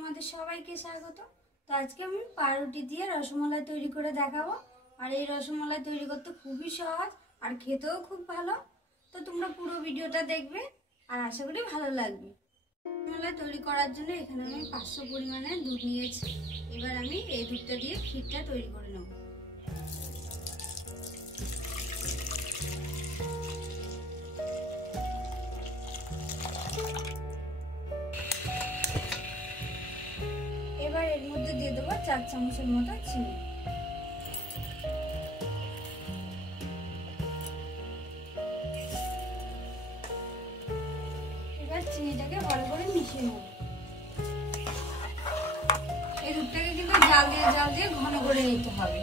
তোমাদের সবাইকে স্বাগত। তো আজকে আমি পাউরুটি দিয়ে রসমালাই তৈরি করে দেখাবো। আর এই রসমালাই তৈরি করতে খুবই সহজ আর খেতেও খুব ভালো। তো তোমরা পুরো ভিডিওটা দেখবে আর আশা করি ভালো লাগবে। রসমালাই তৈরি করার জন্য এখানে আমি 500 পরিমাণে দুধ নিয়েছি। এবার আমি এই দুধটা দিয়ে ক্ষীরটা তৈরি করে নেব। এবার এর মধ্যে দিয়ে দেবো 4 চামচের মতো চিনি। এবার চিনিটাকে ভালো করে মিশিয়ে নেব। এই দুধটাকে কিন্তু জাল দিয়ে ঘন করে নিতে হবে।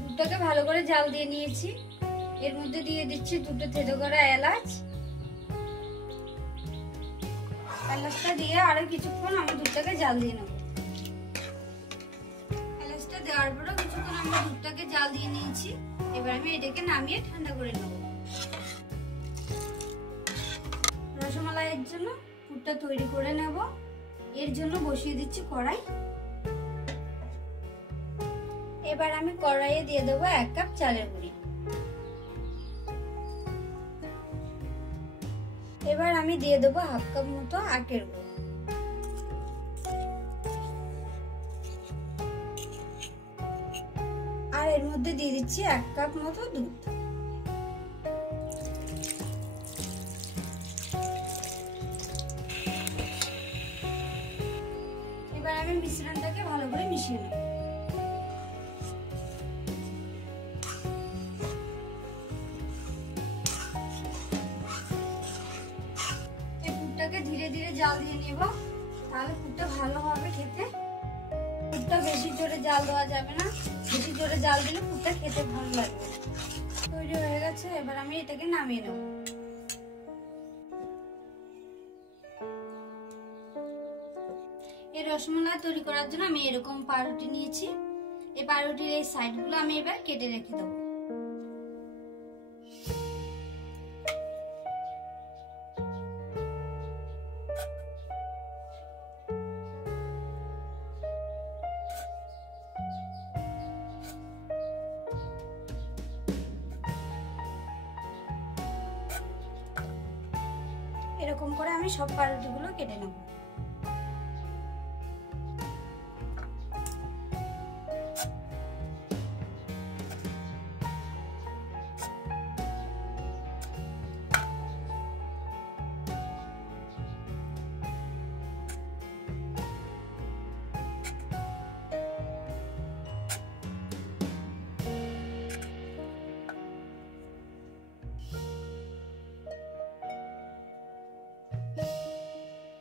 দুধটাকে ভালো করে জাল দিয়ে নিয়েছি। এর মধ্যে দিয়ে দিচ্ছি 2টো থেতো করা এলাচ। এলাচটা দিয়ে আরো কিছুক্ষণ আমি দুধটাকে জাল দিয়ে নেব। এলাচটা দেওয়ার পরে কিছুক্ষণ আমি দুধটাকে জাল দিয়ে নিয়েছি। এবার আমি এটাকে নামিয়ে ঠান্ডা করে নেব। রসমালাইয়ের জন্য পুরটা তৈরি করে নেব। এর জন্য বসিয়ে দিচ্ছি কড়াই। এবার আমি কড়াইয়ে দিয়ে দেবো 1 কাপ চালের গুঁড়ি। এবার আমি দিয়ে দেবো 1/2 কাপ মতো আখের গুঁড়ো। আর এর মধ্যে দিয়ে দিচ্ছি 1 কাপ মতো দুধ। এবার আমি মিশ্রণটাকে ভালো করে মিশিয়ে নেব। ধীরে ধীরে জাল দিয়ে নেব, তাহলে পুরটা ভালো হবে খেতে। পুরটা বেশি জোরে জাল দেওয়া যাবে না, বেশি জোরে জাল দিলে পুরটা খেতে ভালো লাগবে। তৈরি হয়ে গেছে, এবার আমি এটাকে নামিয়ে নেব। এই রসমালাই তৈরি করার জন্য আমি এরকম পাউরুটি নিয়েছি। এই পাউরুটির এই সাইডগুলো আমি এবার কেটে রেখে দেবো। এরকম করে আমি সব পাউরুটিগুলো কেটে নেব।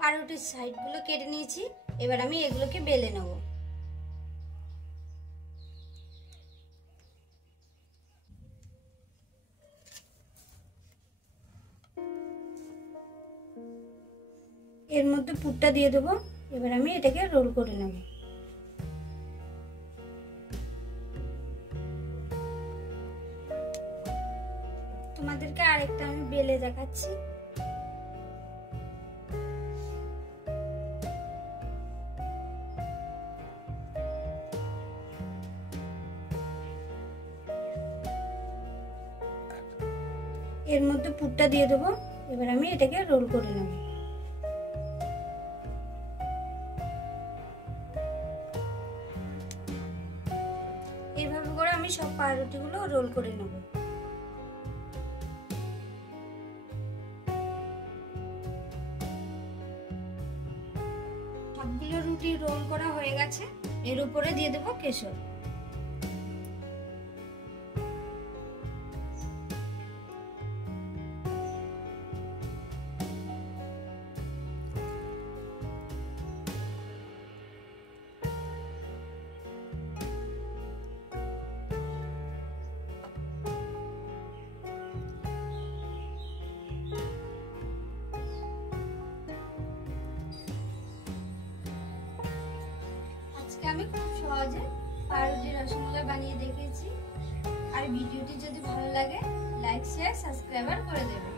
পাউরুটির সাইডগুলো কেটে নিয়েছি। এবার আমি এগুলোকে বেলে নেব। এর মধ্যে পুরটা দিয়ে দেবো। এবার আমি এটাকে রোল করে নেব। তোমাদেরকে আরেকটা আমি বেলে দেখাচ্ছি। এর মধ্যে পুরটা দিয়ে দেবো। এবার আমি এটাকে রোল করে নেব। এইভাবে করে আমি সব পাউরুটিগুলো রোল করে নেব। সবগুলো রুটি রোল করা হয়ে গেছে। এর উপরে দিয়ে দেবো কেশর। আমি খুব সহজে পাউরুটি রসমালাই বানিয়ে দেখিয়েছি। আর ভিডিওটি যদি ভালো লাগে লাইক শেয়ার সাবস্ক্রাইবার করে দেবে।